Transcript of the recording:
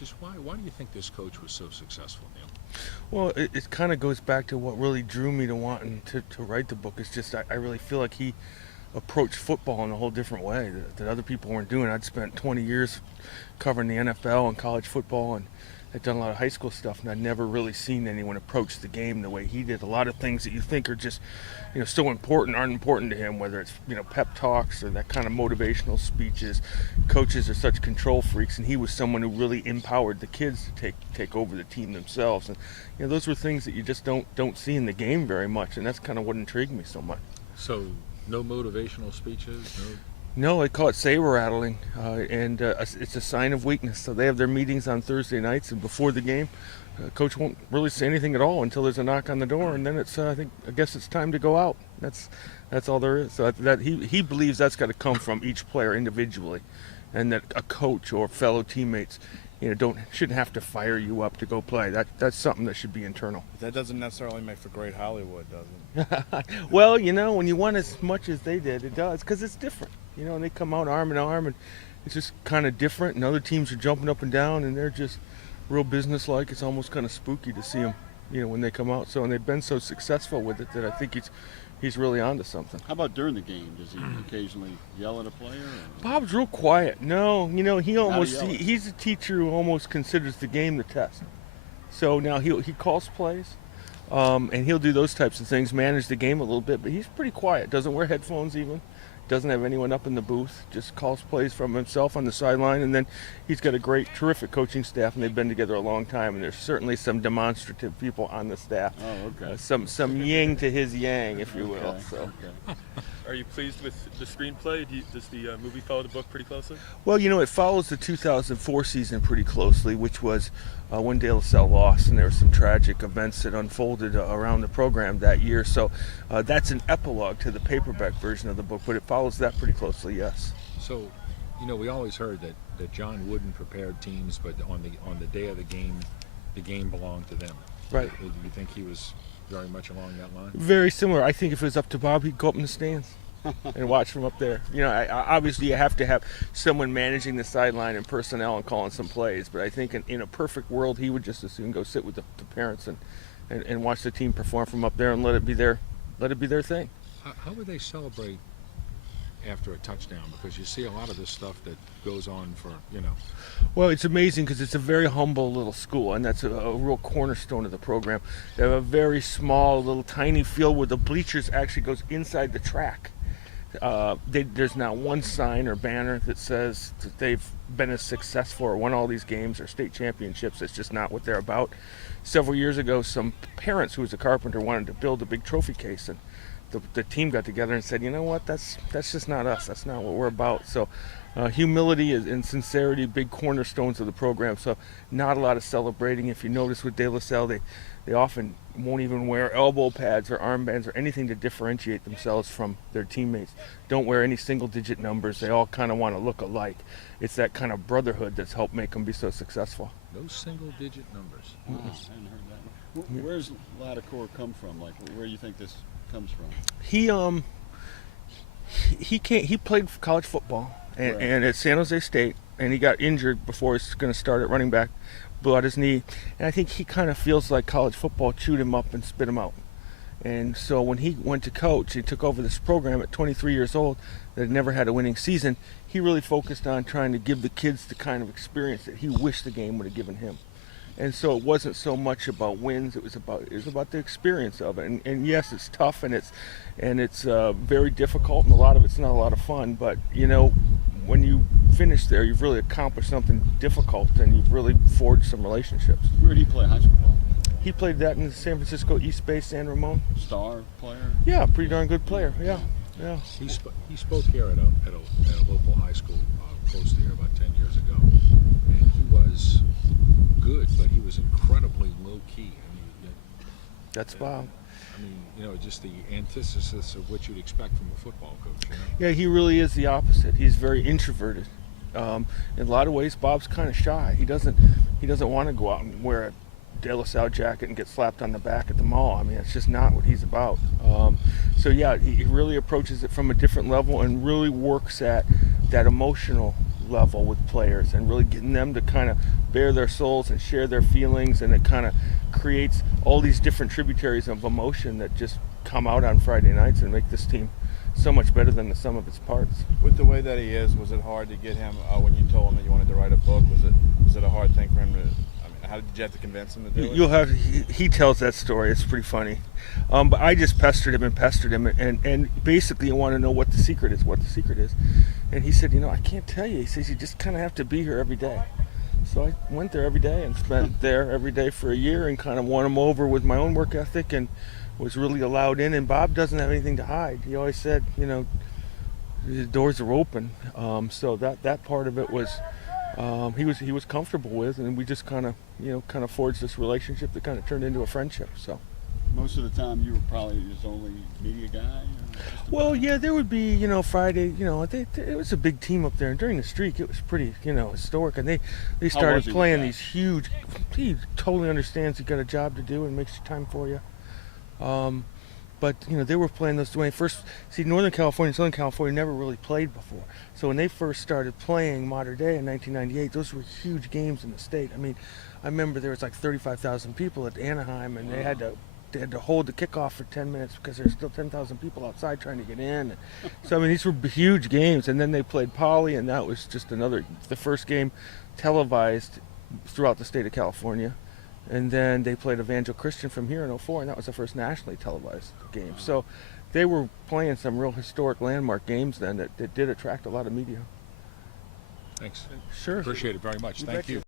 Just why do you think this coach was so successful, Neil? Well, it kind of goes back to what really drew me to wanting to write the book. It's just I really feel like he approached football in a whole different way that other people weren't doing. I'd spent 20 years covering the NFL and college football, and I'd done a lot of high school stuff, and I'd never really seen anyone approach the game the way he did. A lot of things that you think are just, so important aren't important to him, whether it's, pep talks or that kind of motivational speeches. Coaches are such control freaks, and he was someone who really empowered the kids to take over the team themselves. And, those were things that you just don't see in the game very much, and that's kind of what intrigued me so much. So, no motivational speeches, no. No, I call it saber rattling, and it's a sign of weakness. So they have their meetings on Thursday nights, and before the game, coach won't really say anything at all until there's a knock on the door, and then it's I guess it's time to go out. That's all there is. So that he believes that's got to come from each player individually, and that a coach or fellow teammates, shouldn't have to fire you up to go play. That's something that should be internal. That doesn't necessarily make for great Hollywood, does it? Well, when you want as much as they did, it does, because it's different. And they come out arm in arm, and it's just kind of different. And other teams are jumping up and down, and they're just real businesslike. It's almost kind of spooky to see them, when they come out. So, and they've been so successful with it that I think he's really onto something. How about during the game? Does he occasionally yell at a player? Or? Bob's real quiet. No, he's a teacher who almost considers the game the test. So now he calls plays, and he'll do those types of things, manage the game a little bit. But he's pretty quiet. Doesn't wear headphones even. Doesn't have anyone up in the booth. Just calls plays from himself on the sideline, and then he's got a terrific coaching staff, and they've been together a long time. And there's certainly some demonstrative people on the staff. Oh, okay. Some yin to his yang, if you will. Okay. So. Okay. Are you pleased with the screenplay? Does the movie follow the book pretty closely? Well, it follows the 2004 season pretty closely, which was when De La Salle lost, and there were some tragic events that unfolded around the program that year. So that's an epilogue to the paperback version of the book, but it follows that pretty closely, yes. So, we always heard that John Wooden prepared teams, but on the day of the game belonged to them. Right. Do you think he was very much along that line? Very similar. I think if it was up to Bob, he'd go up in the stands and watch from up there. Obviously you have to have someone managing the sideline and personnel and calling some plays, but I think in a perfect world, he would just as soon go sit with the parents and watch the team perform from up there and let it be their thing. How would they celebrate after a touchdown? Because you see a lot of this stuff that goes on for. Well, it's amazing because it's a very humble little school, and that's a real cornerstone of the program. They have a very small, little tiny field where the bleachers actually goes inside the track. There's not one sign or banner that says that they've been as successful or won all these games or state championships. It's just not what they're about. Several years ago, some parents who was a carpenter wanted to build a big trophy case, and the team got together and said, you know what, that's just not us. That's not what we're about. So humility and sincerity, big cornerstones of the program. So not a lot of celebrating. If you notice with De La Salle, they often won't even wear elbow pads or armbands or anything to differentiate themselves from their teammates. Don't wear any single-digit numbers. They all kind of want to look alike. It's that kind of brotherhood that's helped make them be so successful. No single-digit numbers. I hadn't heard that. Where's Ladacor come from? Like, where do you think this comes from? He played college football and at San Jose State, and he got injured before he was going to start at running back. Blew out his knee, and I think he kind of feels like college football chewed him up and spit him out. And so when he went to coach, he took over this program at 23 years old that had never had a winning season. He really focused on trying to give the kids the kind of experience that he wished the game would have given him. And so it wasn't so much about wins; it was about the experience of it. And yes, it's tough and it's very difficult, and a lot of it's not a lot of fun. But when you finish there, you've really accomplished something difficult, and you've really forged some relationships. Where did he play high school ball? He played that in the San Francisco East Bay, San Ramon. Star player? Yeah, pretty darn good player. Yeah. He spoke here at a local high school close to here about 10 years ago, and he was good, but he was incredibly low key. That's Bob. Just the antithesis of what you'd expect from a football coach. Yeah, he really is the opposite. He's very introverted. In a lot of ways, Bob's kind of shy. He doesn't want to go out and wear a De La Salle jacket and get slapped on the back at the mall. I mean, it's just not what he's about. So yeah, he really approaches it from a different level and really works at that emotional level with players and really getting them to kind of bare their souls and share their feelings, and it kind of creates all these different tributaries of emotion that just come out on Friday nights and make this team so much better than the sum of its parts. With the way that he is, was it hard to get him when you told him that you wanted to write a book? Was it a hard thing for him to? I mean, how did you have to convince him to do it? You'll have he tells that story. It's pretty funny, but I just pestered him, and basically I want to know what the secret is. And he said, I can't tell you. He says you just kind of have to be here every day. So I went there every day and spent there every day for a year and kind of won him over with my own work ethic and was really allowed in. And Bob doesn't have anything to hide. He always said, the doors are open. So that part of it was he was comfortable with, and we just kind of forged this relationship that kind of turned into a friendship. So. Most of the time, you were probably his only media guy. Well, yeah, there would be, Friday, it was a big team up there, and during the streak, it was pretty, historic, and they started he playing with these huge. He totally understands he got a job to do and makes time for you. But they were playing those when they first Northern California and Southern California never really played before. So when they first started playing Modern Day in 1998, those were huge games in the state. I mean, I remember there was like 35,000 people at Anaheim, and they had to hold the kickoff for 10 minutes because there's still 10,000 people outside trying to get in. So, I mean, these were huge games. And then they played Poly, and that was just the first game televised throughout the state of California. And then they played Evangel Christian from here in 04, and that was the first nationally televised game. So they were playing some real historic landmark games then that did attract a lot of media. Thanks. Sure. Appreciate it very much. You Thank betcha. you.